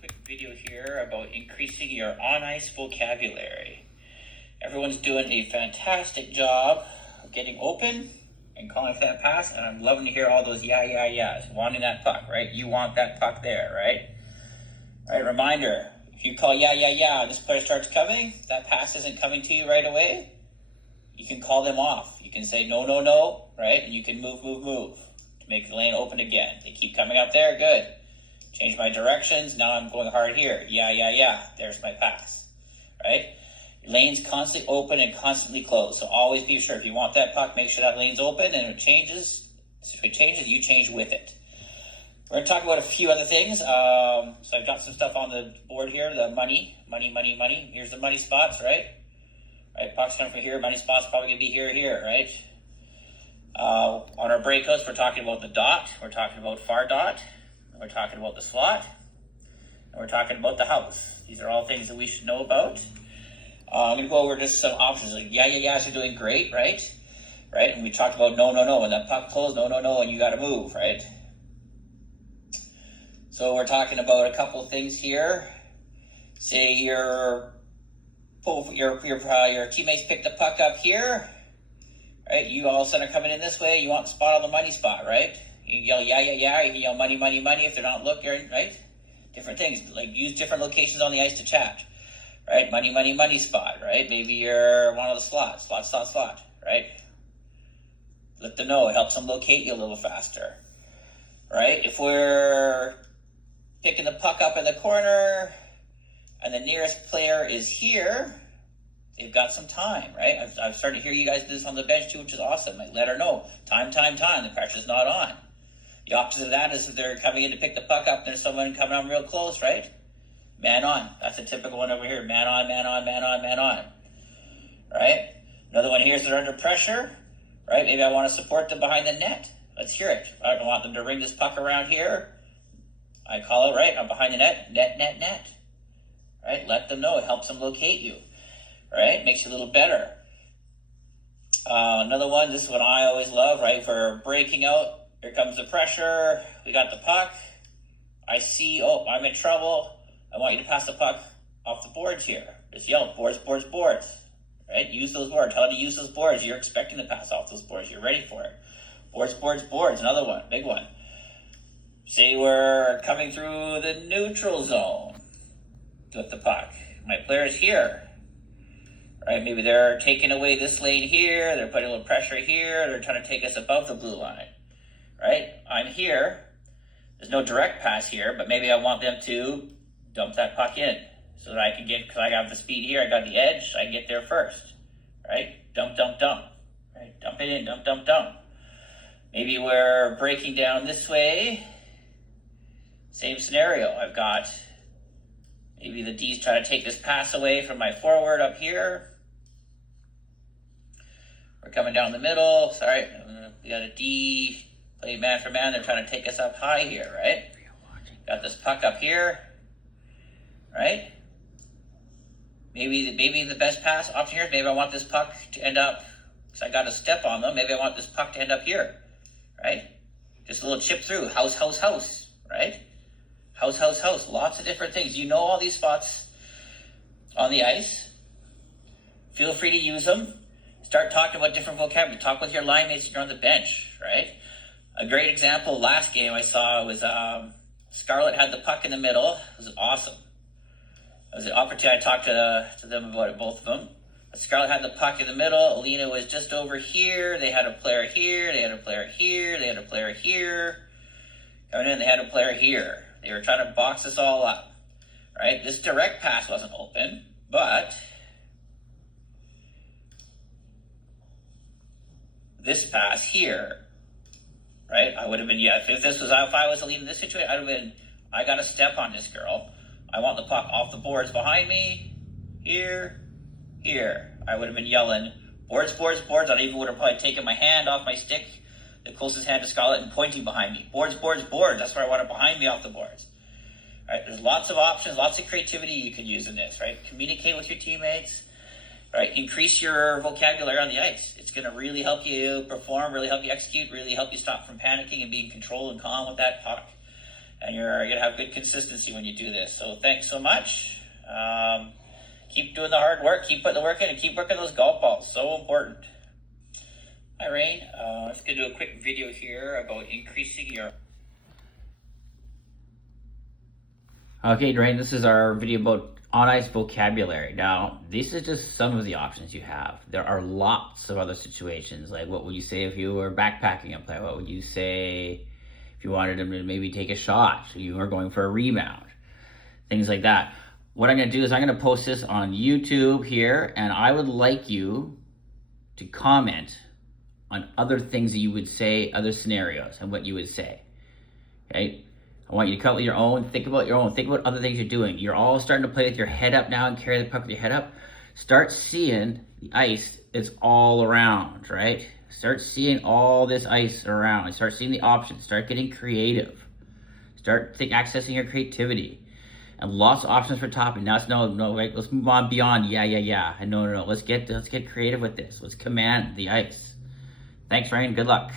quick video here about increasing your on ice vocabulary. Everyone's doing a fantastic job of getting open and calling for that pass, and I'm loving to hear all those yeahs, wanting that puck, right? You want that puck there, right? All right, reminder, if you call yeah, this player starts coming, that pass isn't coming to you right away, you can call them off. You can say no, right? And you can move to make the lane open again. They keep coming up there, good. Change my directions, now I'm going hard here. Yeah, there's my pass, right? Lane's constantly open and constantly closed, so always be sure if you want that puck, make sure that lane's open, and if it changes, you change with it. We're going to talk about a few other things. So I've got some stuff on the board here, the money. Here's the money spots, right? Right, puck's coming from here, money spot's probably going to be here, right? On our breakouts, we're talking about the dot, we're talking about far dot, we're talking about the slot, and we're talking about the house. These are all things that we should know about. I'm going to go over just some options. Like yeahs are doing great, right? And we talked about no, when that puck closed, no, and you got to move, right? So we're talking about a couple of things here. Say your teammates pick the puck up here, right? You all of a sudden are coming in this way. You want the spot on the money spot, right? You yell yeah. You can yell money if they're not looking, right? Different things, like use different locations on the ice to chat, right? Money spot, right? Maybe you're one of the slots, slot, right? Let them know. It helps them locate you a little faster, right? If we're picking the puck up in the corner and the nearest player is here, they've got some time, right? I've started to hear you guys do this on the bench too, which is awesome. Like, let her know, time, the pressure's not on. The opposite of that is if they're coming in to pick the puck up and there's someone coming on real close, right? Man on, that's a typical one over here. Man on, right? Another one here is they're under pressure, right? Maybe I want to support them behind the net. Let's hear it. I don't want them to ring this puck around here. I call it, right? I'm behind the net, net, right? Let them know. It helps them locate you, right? Makes you a little better. Another one, this is what I always love, right? For breaking out, here comes the pressure. We got the puck. I see, I'm in trouble. I want you to pass the puck off the boards here. Just yell, boards, right? Use those boards. Tell them to use those boards. You're expecting to pass off those boards. You're ready for it. Boards. Another one, big one. Say we're coming through the neutral zone with the puck. My player's here, right? Maybe they're taking away this lane here. They're putting a little pressure here. They're trying to take us above the blue line, right? I'm here. There's no direct pass here, but maybe I want them to dump that puck in so that I can get, because I got the speed here, I got the edge, I can get there first, right? Dump, right? Dump it in, dump. Maybe we're breaking down this way. Same scenario. I've got maybe the D's trying to take this pass away from my forward up here. We're coming down the middle. Sorry, we got a D playing man for man. They're trying to take us up high here, right? Got this puck up here, right? Maybe the best pass option here is maybe I want this puck to end up, because I got to step on them. Maybe I want this puck to end up here, right? Just a little chip through. House, right? House. Lots of different things. You know all these spots on the ice. Feel free to use them. Start talking about different vocabulary. Talk with your line mates when you're on the bench, right? A great example last game I saw was Scarlett had the puck in the middle. It was awesome. It was an opportunity. I talked to them about it, both of them. But Scarlett had the puck in the middle. Alina was just over here. They had a player here. They had a player here. They had a player here. Coming in, they had a player here. They were trying to box us all up, right? This direct pass wasn't open, but this pass here, right? I would have been, if I was leading this situation, I'd have been, I got to step on this girl. I want the puck off the boards behind me, here. I would have been yelling, boards. I even would have probably taken my hand off my stick, the closest hand to Scarlett, and pointing behind me. Boards. That's where I want it behind me off the boards. All right, there's lots of options, lots of creativity you can use in this, right? Communicate with your teammates, right? Increase your vocabulary on the ice. It's going to really help you perform, really help you execute, really help you stop from panicking and be in control and calm with that puck. and you're gonna have good consistency when you do this. So thanks so much. Keep doing the hard work, keep putting the work in, and keep working those golf balls. So important. Hi, Rain. Let's do a quick video here about increasing your... Okay, Rain, this is our video about on ice vocabulary. Now, this is just some of the options you have. There are lots of other situations. Like, what would you say if you were backpacking a player? What would you say if you wanted them to maybe take a shot? So you were going for a rebound. Things like that. What I'm going to do is I'm going to post this on YouTube here, and I would like you to comment on other things that you would say, other scenarios, and what you would say. Okay? I want you to come up with your own, think about your own, think about other things you're doing. You're all starting to play with your head up now and carry the puck with your head up. Start seeing the ice that's all around, right? Start seeing all this ice around. Start seeing the options. Start getting creative. Start accessing your creativity. And lots of options for topping. Now it's no, right? Let's move on beyond yeah. And no. Let's get creative with this. Let's command the ice. Thanks, Rain. Good luck.